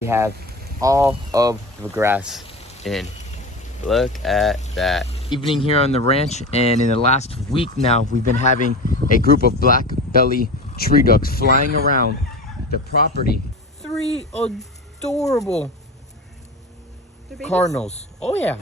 We have all of the grass in. Look at that. Evening here on the ranch, and in the last week now, we've been having a group of black belly tree ducks flying around the property. Three adorable cardinals. Oh yeah.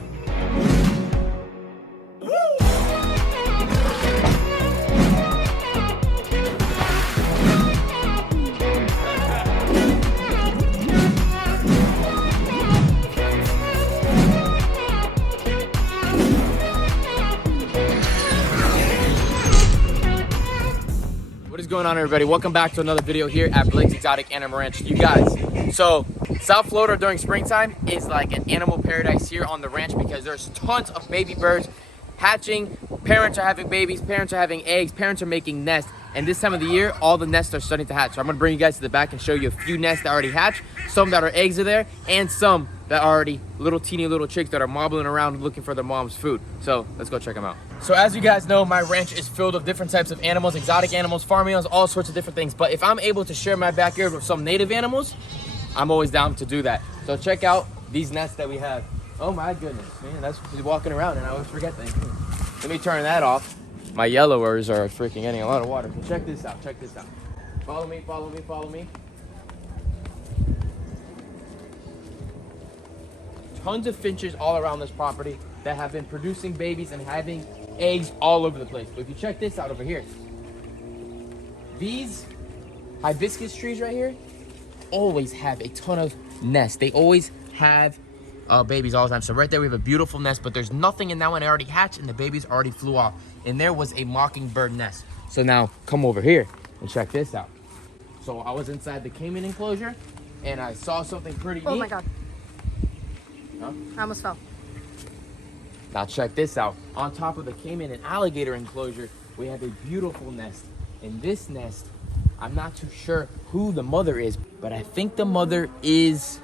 What is going on, everybody? Welcome back to another video here at Blake's Exotic Animal Ranch. You guys, so South Florida during springtime is like an animal paradise here on the ranch because there's tons of baby birds hatching. Parents are having babies, parents are having eggs, parents are making nests, and this time of the year all the nests are starting to hatch. So I'm gonna bring you guys to the back and show you a few nests that already hatched, some that are eggs are there, and some that are already teeny little chicks that are mobbling around looking for their mom's food. So let's go check them out. So as you guys know, my ranch is filled with different types of animals, exotic animals, farm animals, all sorts of different things. But if I'm able to share my backyard with some native animals, I'm always down to do that. So check out these nests that we have. Oh my goodness, man, that's walking around and I always forget things. Let me turn that off. My yellowers are freaking getting a lot of water. So check this out, check this out. Follow me, follow me, follow me. Tons of finches all around this property that have been producing babies and having eggs all over the place. But if you check this out over here, these hibiscus trees right here always have a ton of nests. They always have babies all the time. So right there we have a beautiful nest, but there's nothing in that one. It already hatched and the babies already flew off. And there was a mockingbird nest. So now come over here and check this out. So I was inside the caiman enclosure and I saw something pretty neat. Oh my God. Huh? I almost fell. Now check this out. On top of the caiman and alligator enclosure, we have a beautiful nest. In this nest, I'm not too sure who the mother is, but I think the mother is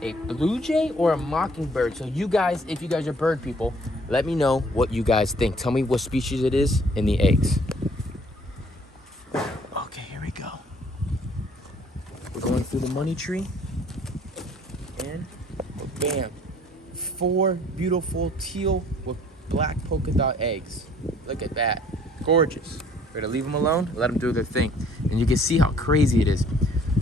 a blue jay or a mockingbird. So you guys, if you guys are bird people, let me know what you guys think. Tell me what species it is in the eggs. Okay, here we go. We're going through the money tree. And bam. 4 beautiful teal with black polka dot eggs. Look at that. Gorgeous. We're gonna leave them alone, let them do their thing. And you can see how crazy it is.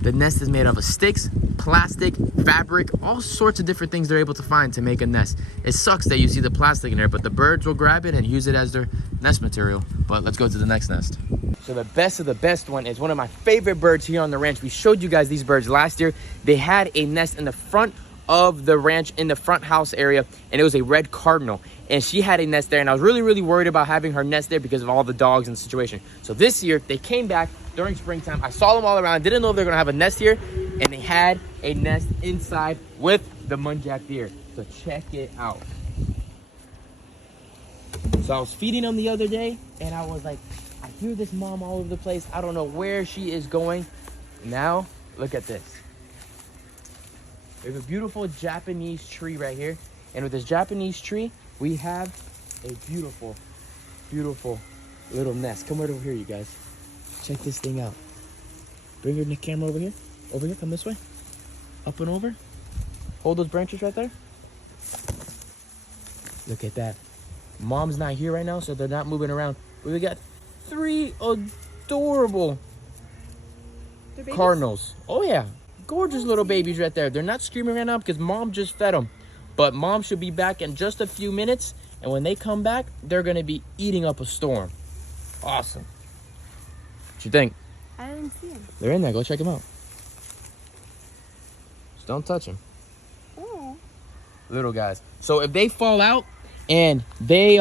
The nest is made of sticks, plastic, fabric, all sorts of different things they're able to find to make a nest. It sucks that you see the plastic in there, but the birds will grab it and use it as their nest material. But let's go to the next nest. So the best of the best one is one of my favorite birds here on the ranch. We showed you guys these birds last year. They had a nest in the front of the ranch in the front house area, and it was a red cardinal, and she had a nest there, and I was really worried about having her nest there because of all the dogs and the situation. So this year they came back during springtime. I saw them all around, didn't know if they were gonna have a nest here, and they had a nest inside with the muntjac deer. So check it out. So I was feeding them the other day and I was like, I hear this mom all over the place. I don't know where she is going. Now look at this. We have a beautiful Japanese tree right here. And with this Japanese tree, we have a beautiful little nest. Come right over here, you guys. Check this thing out. Bring your camera over here. Over here, come this way. Up and over. Hold those branches right there. Look at that. Mom's not here right now, so they're not moving around. But we got 3 adorable cardinals. Oh yeah. Gorgeous little babies right there. They're not screaming right now because mom just fed them. But mom should be back in just a few minutes. And when they come back, they're going to be eating up a storm. Awesome. What you think? I didn't see them. They're in there. Go check them out. Just don't touch them. Oh. Little guys. So if they fall out and they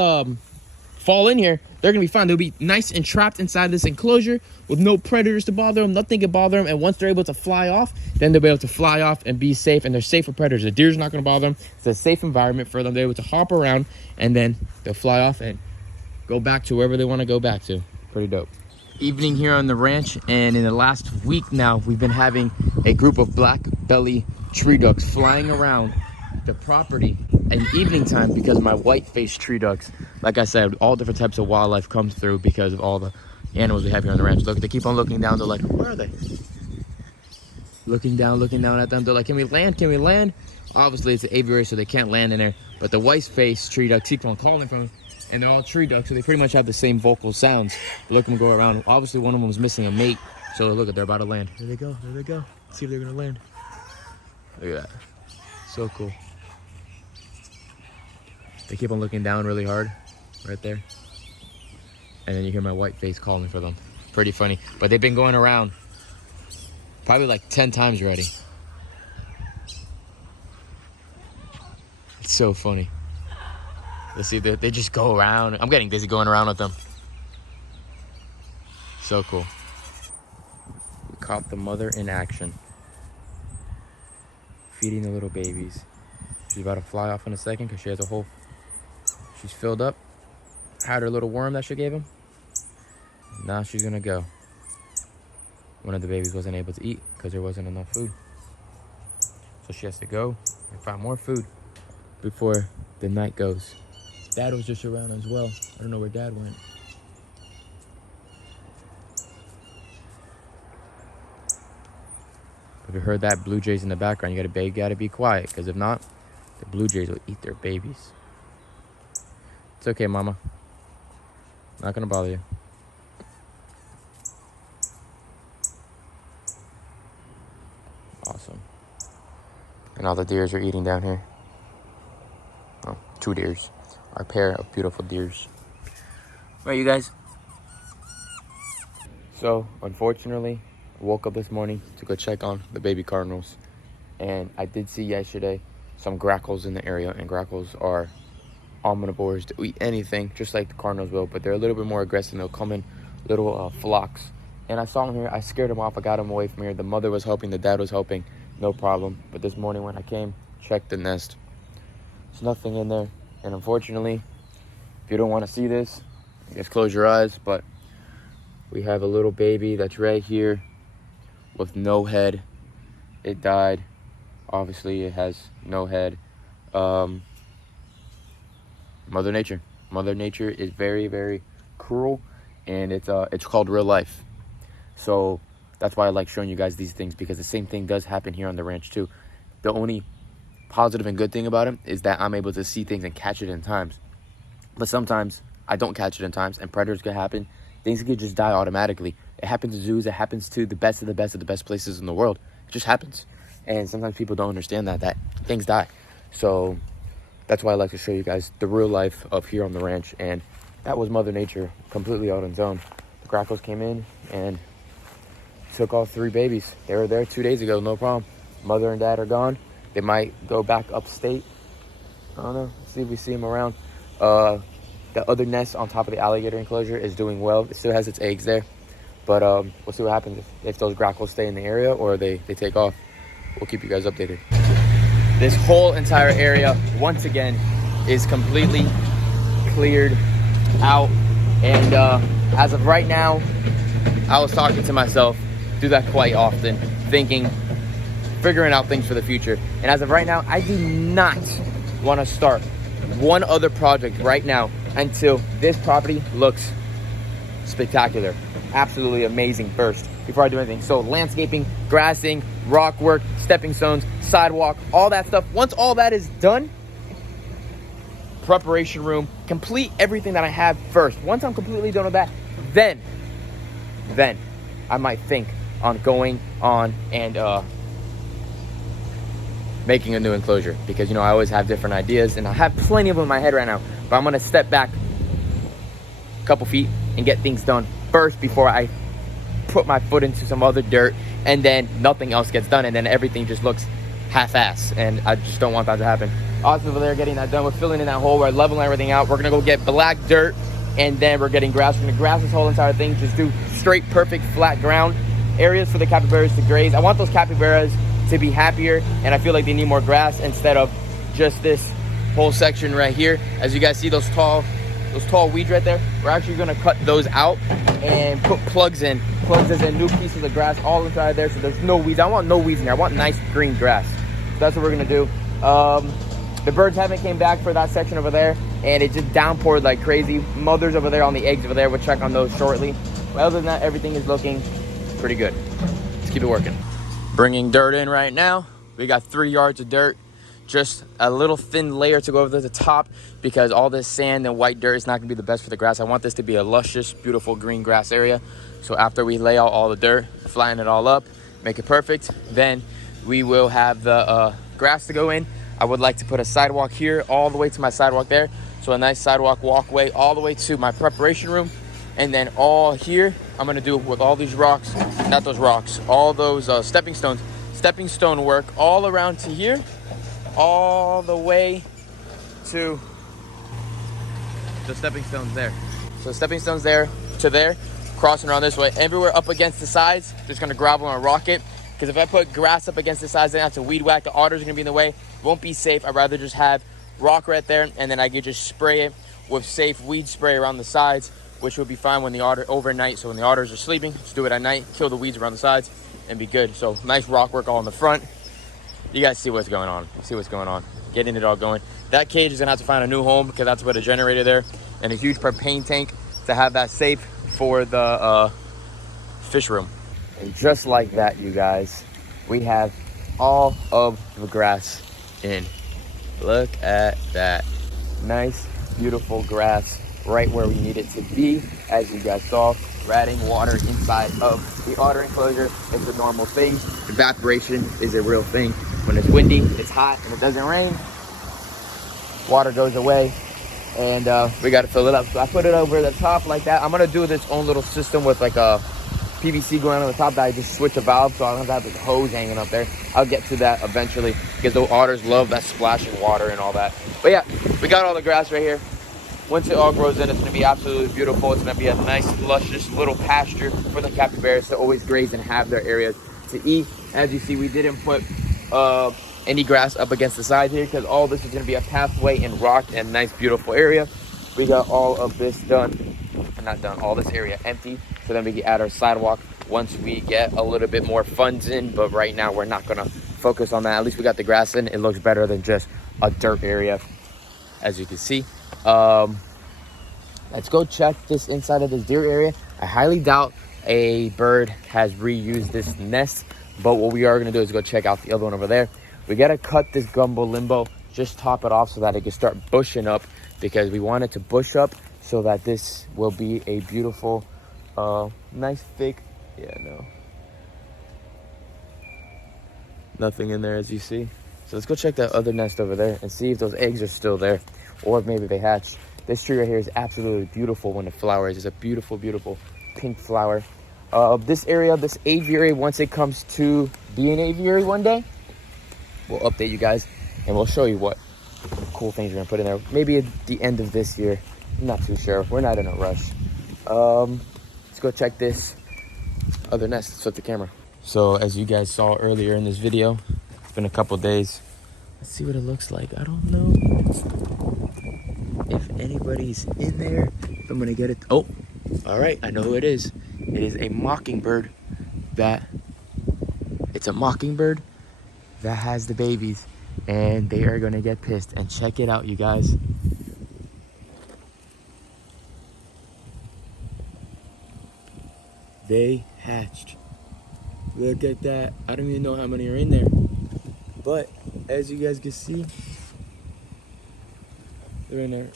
fall in here, they're going to be fine. They'll be nice and trapped inside this enclosure with no predators to bother them. Nothing can bother them. And once they're able to fly off, then they'll be able to fly off and be safe. And they're safe for predators. The deer's not going to bother them. It's a safe environment for them. They're able to hop around and then they'll fly off and go back to wherever they want to go back to. Pretty dope. Evening here on the ranch, and in the last week now, we've been having a group of black belly tree ducks flying around the property in evening time because my white-faced tree ducks, like I said, all different types of wildlife comes through because of all the animals we have here on the ranch. Look, they keep on looking down. They're like, where are they? looking down at them. They're like, can we land? Can we land? Obviously, it's an aviary, so they can't land in there. But the white-faced tree ducks keep on calling from them, and they're all tree ducks, so they pretty much have the same vocal sounds. Look at them go around. Obviously, one of them is missing a mate, so look at they're about to land. There they go. There they go. Let's see if they're gonna land. Look at that. So cool. They keep on looking down really hard, right there. And then you hear my white face calling for them. Pretty funny. But they've been going around probably like 10 times already. It's so funny. Let's see, they just go around. I'm getting dizzy going around with them. So cool. We caught the mother in action. Feeding the little babies. She's about to fly off in a second because she has a whole... She's filled up. Had her little worm that she gave him. Now she's gonna go. One of the babies wasn't able to eat because there wasn't enough food. So she has to go and find more food before the night goes. Dad was just around as well. I don't know where Dad went. If you heard that blue jays in the background, you gotta be quiet, because if not, the blue jays will eat their babies. It's okay, Mama. Not gonna bother you. Awesome. And all the deers are eating down here. Oh, 2 deers. Our pair of beautiful deers. Right, you guys? So, unfortunately, I woke up this morning to go check on the baby cardinals. And I did see yesterday some grackles in the area. And grackles are omnivores to eat anything, just like the cardinals will. But they're a little bit more aggressive. They'll come in little flocks. And I saw them here. I scared them off. I got them away from here. The mother was helping. The dad was helping. No problem. But this morning when I came, checked the nest. There's nothing in there. And unfortunately, if you don't want to see this, I guess close your eyes. But we have a little baby that's right here with no head. It died. Obviously, it has no head. Mother Nature. Mother Nature is very, very cruel. And it's called real life. So that's why I like showing you guys these things, because the same thing does happen here on the ranch too. The only positive and good thing about it is that I'm able to see things and catch it in times. But sometimes I don't catch it in times, and predators could happen. Things could just die automatically. It happens to zoos. It happens to the best of the best of the best places in the world. It just happens. And sometimes people don't understand that things die. So that's why I like to show you guys the real life of here on the ranch. And that was Mother Nature completely out on its own. The grackles came in and took all 3 babies. They were there 2 days ago, no problem. Mother and dad are gone. They might go back upstate. I don't know. See if we see them around. The other nest on top of the alligator enclosure is doing well. It still has its eggs there. But we'll see what happens if those grackles stay in the area or they take off. We'll keep you guys updated. This whole entire area, once again, is completely cleared out. And as of right now, I was talking to myself, do that quite often, figuring out things for the future. And as of right now, I do not want to start one other project right now until this property looks spectacular, absolutely amazing first, before I do anything. So landscaping, grassing, rock work, stepping stones, sidewalk, all that stuff. Once all that is done, preparation room, complete everything that I have first. Once I'm completely done with that, then I might think on going on and making a new enclosure, because I always have different ideas and I have plenty of them in my head right now. But I'm gonna step back a couple feet and get things done first before I put my foot into some other dirt and then nothing else gets done and then everything just looks half-ass, and I just don't want that to happen. Also over there, getting that done, we're filling in that hole, we're leveling everything out. We're gonna go get black dirt and then we're getting grass. We're gonna grass this whole entire thing, just do straight, perfect, flat ground areas for the capybaras to graze. I want those capybaras to be happier, and I feel like they need more grass instead of just this whole section right here. As you guys see, those tall weeds right there, we're actually gonna cut those out and put plugs in. Plugs as in new pieces of grass all inside there, so there's no weeds. I want no weeds in here. I want nice green grass. So that's what we're gonna do. The birds haven't came back for that section over there, and it just downpoured like crazy. Mothers over there on the eggs over there. We'll check on those shortly. But other than that, everything is looking pretty good. Let's keep it working. Bringing dirt in right now. We got 3 yards of dirt. Just a little thin layer to go over the top because all this sand and white dirt is not gonna be the best for the grass. I want this to be a luscious, beautiful green grass area. So after we lay out all the dirt, flatten it all up, make it perfect, then we will have the grass to go in. I would like to put a sidewalk here all the way to my sidewalk there. So a nice sidewalk walkway all the way to my preparation room. And then all here, I'm gonna do with all these rocks, not those rocks, all those stepping stone work all around to here, all the way to the stepping stones there. So stepping stones there to there, crossing around this way. Everywhere up against the sides, just gonna gravel and rock it. Because if I put grass up against the sides, then I have to weed whack. The otters are gonna be in the way. Won't be safe. I'd rather just have rock right there, and then I could just spray it with safe weed spray around the sides, which will be fine when the otter overnight. So when the otters are sleeping, just do it at night, kill the weeds around the sides, and be good. So nice rock work all in the front. You guys see what's going on. See what's going on. Getting it all going. That cage is gonna have to find a new home because that's what a generator there and a huge propane tank to have that safe for the fish room. And just like that, you guys, we have all of the grass in. Look at that. Nice, beautiful grass right where we need it to be. As you guys saw, we're adding water inside of the otter enclosure. It's a normal thing. Evaporation is a real thing. When it's windy, it's hot, and it doesn't rain, water goes away, and we got to fill it up. So I put it over the top like that. I'm gonna do this own little system with like a PVC going on the top that I just switch a valve, so I don't have to have this hose hanging up there. I'll get to that eventually because the otters love that splashing water and all that. But yeah, we got all the grass right here. Once it all grows in, it's gonna be absolutely beautiful. It's gonna be a nice, luscious little pasture for the capybaras to always graze and have their areas to eat. As you see, we didn't put any grass up against the side here because all this is going to be a pathway and rock and nice beautiful area. We got all of this done, not done, all this area empty, so then we can add our sidewalk once we get a little bit more funds in. But right now we're not going to focus on that. At least we got the grass in. It looks better than just a dirt area, as you can see. Let's go check this inside of this deer area. I highly doubt a bird has reused this nest, but what we are going to do is go check out the other one over there. We got to cut this gumbo limbo, just top it off so that it can start bushing up, because we want it to bush up so that this will be a beautiful, nice thick, nothing in there as you see. So let's go check that other nest over there and see if those eggs are still there or if maybe they hatched. This tree right here is absolutely beautiful when it flowers. It's a beautiful, beautiful pink flower. This area, this aviary, once it comes to be an aviary one day, we'll update you guys and we'll show you what cool things we're gonna put in there. Maybe at the end of this year. I'm not too sure. We're not in a rush. Let's go check this other nest. Let's flip the camera. So as you guys saw earlier in this video, it's been a couple days. Let's see what it looks like. I don't know if anybody's in there. If I'm gonna get it. Oh, all right, I know who it is. It is a mockingbird it's a mockingbird that has the babies, and they are gonna get pissed. And check it out, you guys. They hatched. Look at that. I don't even know how many are in there, but as you guys can see, they're in there.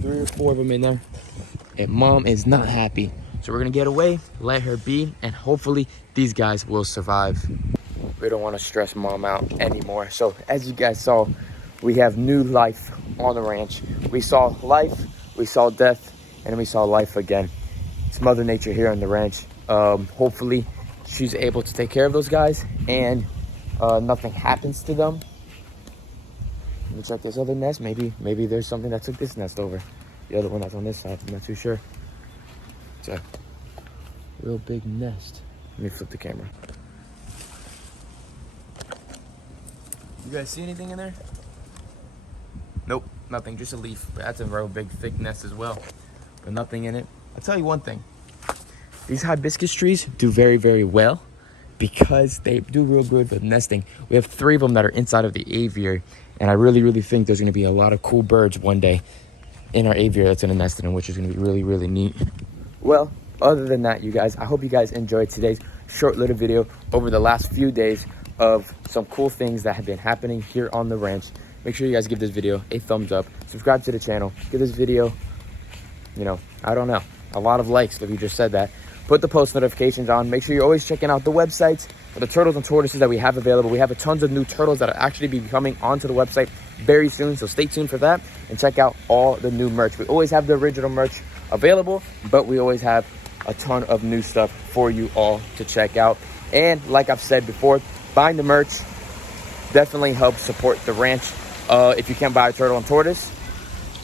3 or 4 of them in there, and mom is not happy. So we're gonna get away, let her be, and hopefully these guys will survive. We don't want to stress mom out anymore. So as you guys saw, we have new life on the ranch. We saw life, we saw death, and we saw life again. It's Mother Nature here on the ranch. Hopefully she's able to take care of those guys and nothing happens to them. Let me check this other nest. Maybe there's something that took this nest over. The other one that's on this side, I'm not too sure. It's a real big nest. Let me flip the camera. You guys see anything in there? Nope, nothing, just a leaf. But that's a real big, thick nest as well. But nothing in it. I'll tell you one thing. These hibiscus trees do very, very well because they do real good with nesting. We have 3 of them that are inside of the aviary. And I really, really think there's gonna be a lot of cool birds one day in our aviary that's gonna nest in them, which is gonna be really, really neat. Well, other than that, you guys, I hope you guys enjoyed today's short little video over the last few days of some cool things that have been happening here on the ranch. Make sure you guys give this video a thumbs up, subscribe to the channel, give this video, you know, I don't know, a lot of likes if you just said that. Put the post notifications on. Make sure you're always checking out the websites for the turtles and tortoises that we have available. We have a tons of new turtles that are actually be coming onto the website very soon, so stay tuned for that and check out all the new merch. We always have the original merch available, but we always have a ton of new stuff for you all to check out. And like I've said before, buying the merch definitely helps support the ranch. If you can't buy a turtle and tortoise,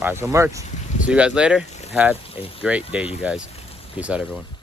buy some merch. See you guys later, and have a great day, you guys. Peace out, everyone.